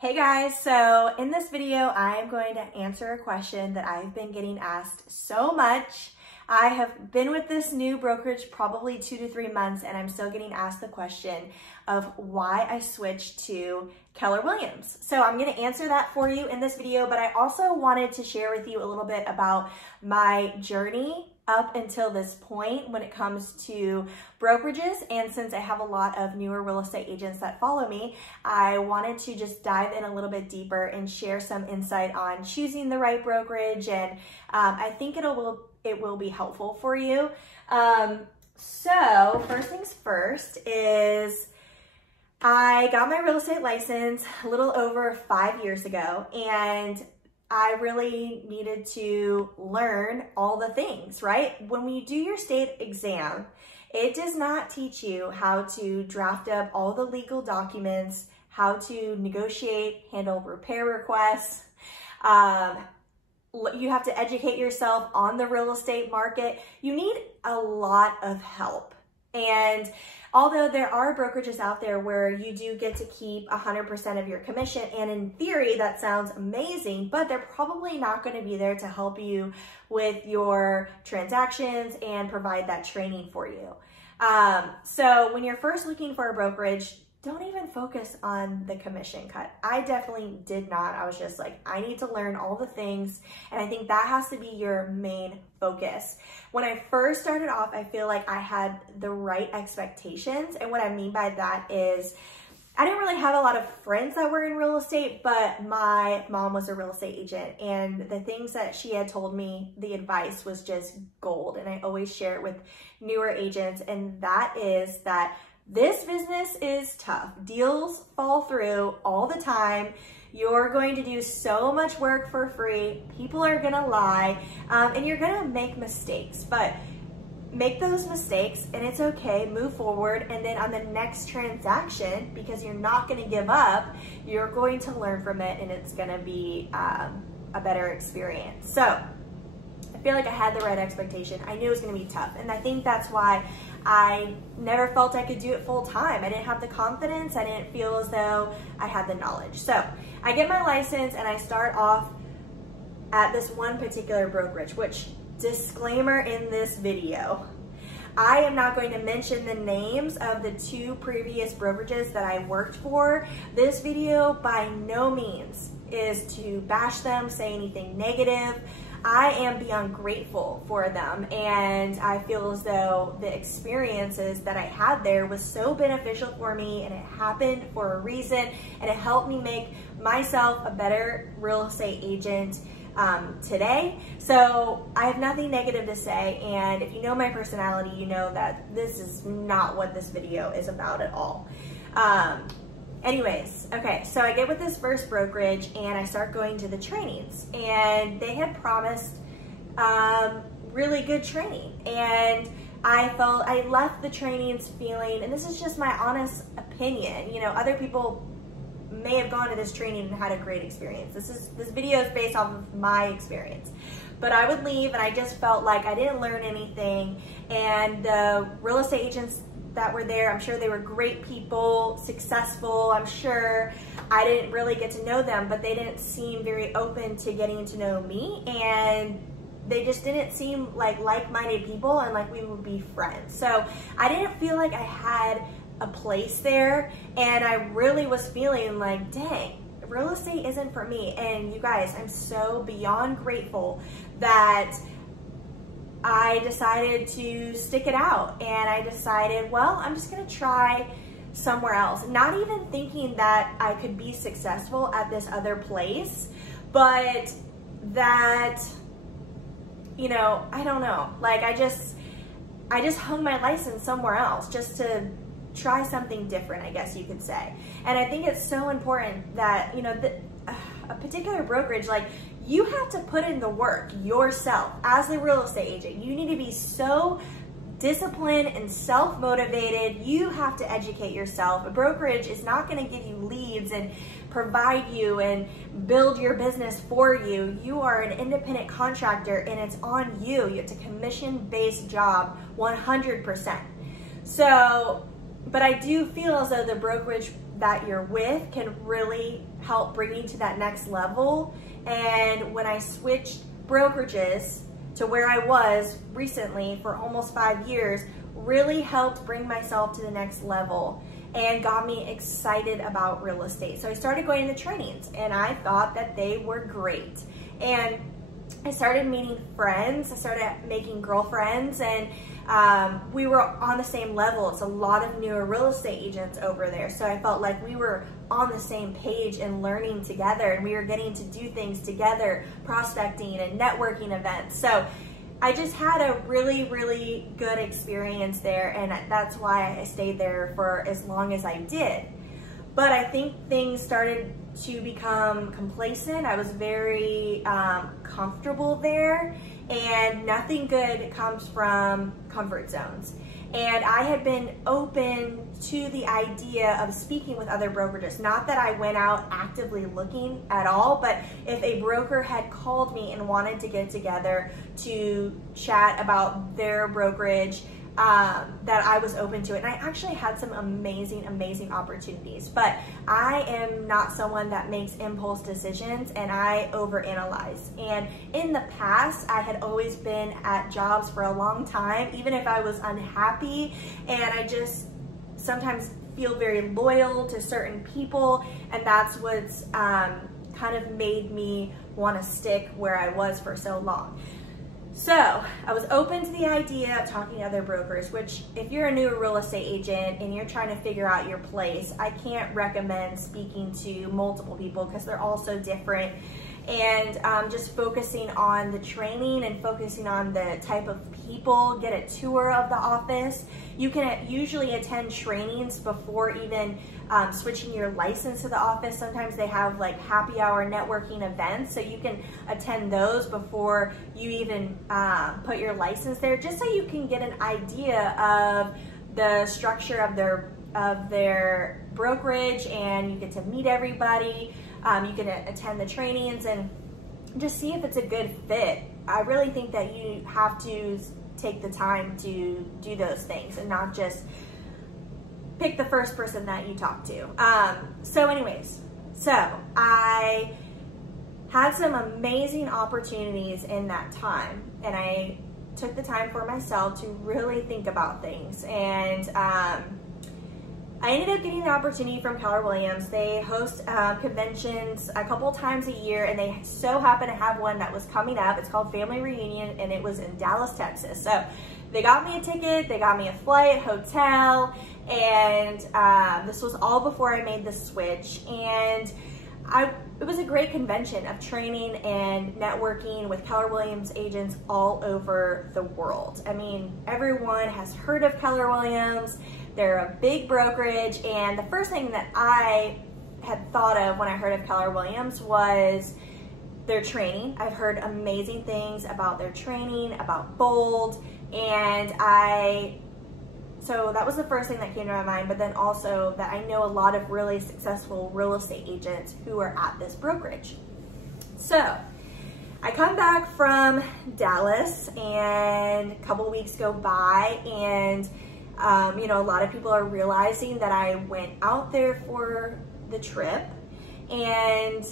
Hey guys, so in this video, I am going to answer a question that I've been getting asked so much. I have been with this new brokerage probably 2 to 3 months, and I'm still getting asked the question of why I switched to Keller Williams. So I'm going to answer that for you in this video, but I also wanted to share with you a little bit about my journey up until this point when it comes to brokerages. And since I have a lot of newer real estate agents that follow me, I wanted to just dive in a little bit deeper and share some insight on choosing the right brokerage. And I think it will be helpful for you. So first things first is I got my real estate license a little over 5 years ago, and I really needed to learn all the things, right? When you do your state exam, it does not teach you how to draft up all the legal documents, how to negotiate, handle repair requests. You have to educate yourself on the real estate market. You need a lot of help. And although there are brokerages out there where you do get to keep 100% of your commission, and in theory that sounds amazing, but they're probably not going to be there to help you with your transactions and provide that training for you. So when you're first looking for a brokerage, don't even focus on the commission cut. I definitely did not. I was just like, I need to learn all the things. And I think that has to be your main focus. When I first started off, I feel like I had the right expectations. And what I mean by that is I didn't really have a lot of friends that were in real estate, but my mom was a real estate agent, and the things that she had told me, the advice was just gold. And I always share it with newer agents. And that is that this business is tough. Deals fall through all the time. You're going to do so much work for free. People are gonna lie, and you're gonna make mistakes, but make those mistakes and it's okay, move forward. And then on the next transaction, because you're not gonna give up, you're going to learn from it, and it's gonna be a better experience. So I feel like I had the right expectation. I knew it was gonna be tough, and I think that's why I never felt I could do it full time. I didn't have the confidence. I didn't feel as though I had the knowledge. So I get my license and I start off at this one particular brokerage, which, disclaimer in this video, I am not going to mention the names of the 2 previous brokerages that I worked for. This video by no means is to bash them, say anything negative. I am beyond grateful for them, and I feel as though the experiences that I had there was so beneficial for me, and it happened for a reason, and it helped me make myself a better real estate agent today. So I have nothing negative to say, and if you know my personality, you know that this is not what this video is about at all. Anyways, okay, so I get with this first brokerage and I start going to the trainings, and they had promised really good training, and I left the trainings feeling, and this is just my honest opinion, you know, other people may have gone to this training and had a great experience. This video is based off of my experience. But I would leave and I just felt like I didn't learn anything, and the real estate agents that were there, I'm sure they were great people, successful, I'm sure. I didn't really get to know them, but they didn't seem very open to getting to know me, and they just didn't seem like like-minded people and like we would be friends. So I didn't feel like I had a place there, and I really was feeling like, dang, real estate isn't for me. And you guys, I'm so beyond grateful that I decided to stick it out, and I decided, well, I'm just gonna try somewhere else. Not even thinking that I could be successful at this other place, but that, you know, I don't know, like I just hung my license somewhere else just to try something different, I guess you could say. And I think it's so important that, you know, a particular brokerage, like, you have to put in the work yourself as a real estate agent. You need to be so disciplined and self-motivated. You have to educate yourself. A brokerage is not going to give you leads and provide you and build your business for you. You are an independent contractor, and it's on you. It's a commission-based job, 100%. So, but I do feel as though the brokerage that you're with can really help bring you to that next level. And when I switched brokerages to where I was recently for almost 5 years, really helped bring myself to the next level and got me excited about real estate. So I started going to trainings and I thought that they were great. And I started meeting friends, I started making girlfriends, and we were on the same level. It's a lot of newer real estate agents over there. So I felt like we were on the same page and learning together, and we were getting to do things together, prospecting and networking events. So I just had a really, really good experience there, and that's why I stayed there for as long as I did. But I think things started to become complacent. I was very comfortable there, and nothing good comes from comfort zones. And I had been open to the idea of speaking with other brokerages. Not that I went out actively looking at all, but if a broker had called me and wanted to get together to chat about their brokerage, that I was open to it. And I actually had some amazing, amazing opportunities, but I am not someone that makes impulse decisions, and I overanalyze. And in the past, I had always been at jobs for a long time, even if I was unhappy, and I just sometimes feel very loyal to certain people, and that's what's kind of made me want to stick where I was for so long. So I was open to the idea of talking to other brokers, which if you're a new real estate agent and you're trying to figure out your place, I can't recommend speaking to multiple people because they're all so different. And just focusing on the training and focusing on the type of people, get a tour of the office. You can usually attend trainings before even switching your license to the office. Sometimes they have like happy hour networking events, so you can attend those before you even put your license there, just so you can get an idea of the structure of their brokerage, and you get to meet everybody. You can attend the trainings and just see if it's a good fit. I really think that you have to take the time to do those things and not just pick the first person that you talk to. So anyways, so I had some amazing opportunities in that time, and I took the time for myself to really think about things. And I ended up getting the opportunity from Keller Williams. They host conventions a couple times a year, and they so happen to have one that was coming up. It's called Family Reunion, and it was in Dallas, Texas. So they got me a ticket, they got me a flight, hotel, and this was all before I made the switch. And it was a great convention of training and networking with Keller Williams agents all over the world. I mean, everyone has heard of Keller Williams. They're a big brokerage, and the first thing that I had thought of when I heard of Keller Williams was their training. I've heard amazing things about their training, about Bold, and so that was the first thing that came to my mind, but then also that I know a lot of really successful real estate agents who are at this brokerage. So I come back from Dallas, and a couple weeks go by, and you know, a lot of people are realizing that I went out there for the trip, and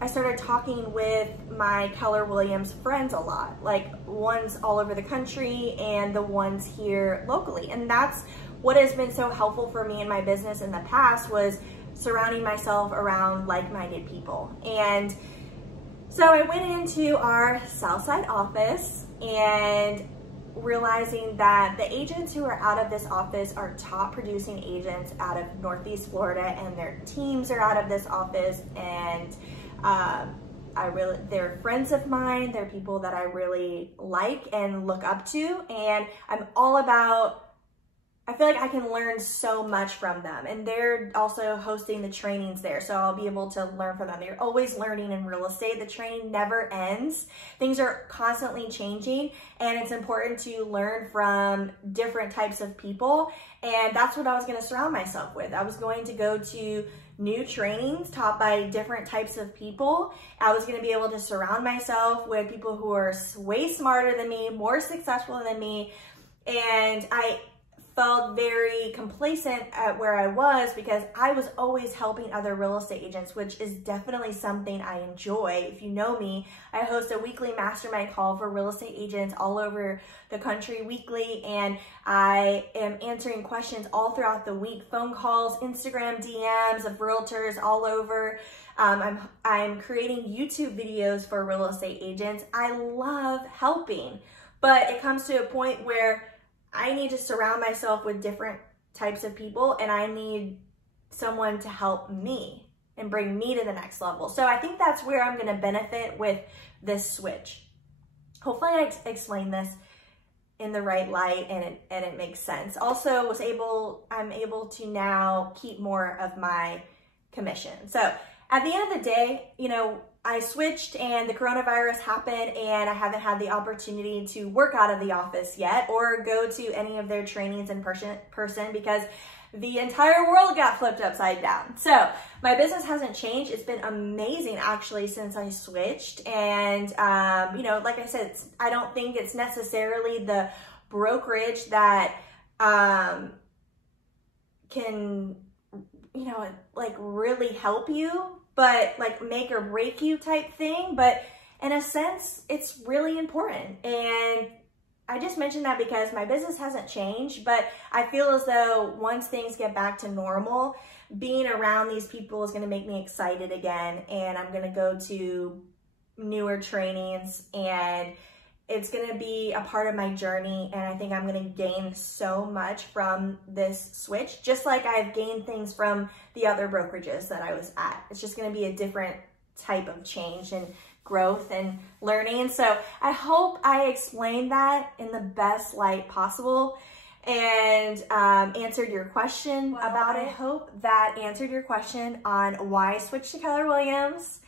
I started talking with my Keller Williams friends a lot, like ones all over the country and the ones here locally. And that's what has been so helpful for me in my business in the past, was surrounding myself around like-minded people. And so I went into our Southside office and realizing that the agents who are out of this office are top producing agents out of Northeast Florida, and their teams are out of this office, and they're friends of mine. They're people that I really like and look up to, and I'm all about, I feel like I can learn so much from them, and they're also hosting the trainings there, so I'll be able to learn from them. You're always learning in real estate. The training never ends. Things are constantly changing, and it's important to learn from different types of people, and that's what I was going to surround myself with. I was going to go to new trainings taught by different types of people. I was going to be able to surround myself with people who are way smarter than me, more successful than me, and I felt very complacent at where I was because I was always helping other real estate agents, which is definitely something I enjoy. If you know me, I host a weekly mastermind call for real estate agents all over the country weekly, and I am answering questions all throughout the week, phone calls, Instagram DMs of realtors all over. I'm creating YouTube videos for real estate agents. I love helping, but it comes to a point where I need to surround myself with different types of people, and I need someone to help me and bring me to the next level. So I think that's where I'm going to benefit with this switch. Hopefully I explained this in the right light and it makes sense. Also I'm able to now keep more of my commission. So at the end of the day, you know, I switched and the coronavirus happened and I haven't had the opportunity to work out of the office yet or go to any of their trainings in person because the entire world got flipped upside down. So my business hasn't changed. It's been amazing actually since I switched. And, you know, like I said, I don't think it's necessarily the brokerage that can, you know, like really help you, but like make or break you type thing. But in a sense, it's really important. And I just mentioned that because my business hasn't changed, but I feel as though once things get back to normal, being around these people is going to make me excited again. And I'm going to go to newer trainings and it's going to be a part of my journey. And I think I'm going to gain so much from this switch, just like I've gained things from the other brokerages that I was at. It's just going to be a different type of change and growth and learning. So I hope I explained that in the best light possible and answered your question about it. I hope that answered your question on why I switched to Keller Williams.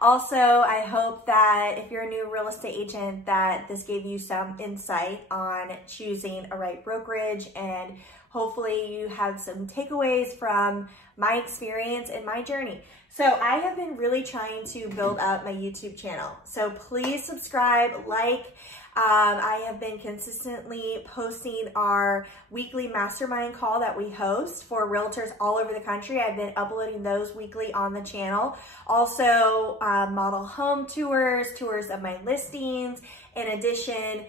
Also, I hope that if you're a new real estate agent, that this gave you some insight on choosing a right brokerage, and hopefully you had some takeaways from my experience and my journey. So I have been really trying to build up my YouTube channel. So please subscribe, like. I have been consistently posting our weekly mastermind call that we host for realtors all over the country. I've been uploading those weekly on the channel. Also, model home tours, tours of my listings. In addition,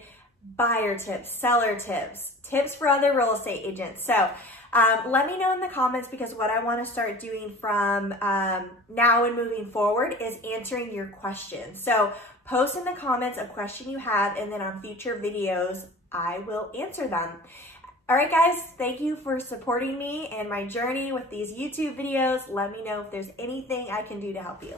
buyer tips, seller tips, tips for other real estate agents. So let me know in the comments, because what I want to start doing from now and moving forward is answering your questions. So post in the comments a question you have, and then on future videos, I will answer them. All right, guys, thank you for supporting me and my journey with these YouTube videos. Let me know if there's anything I can do to help you.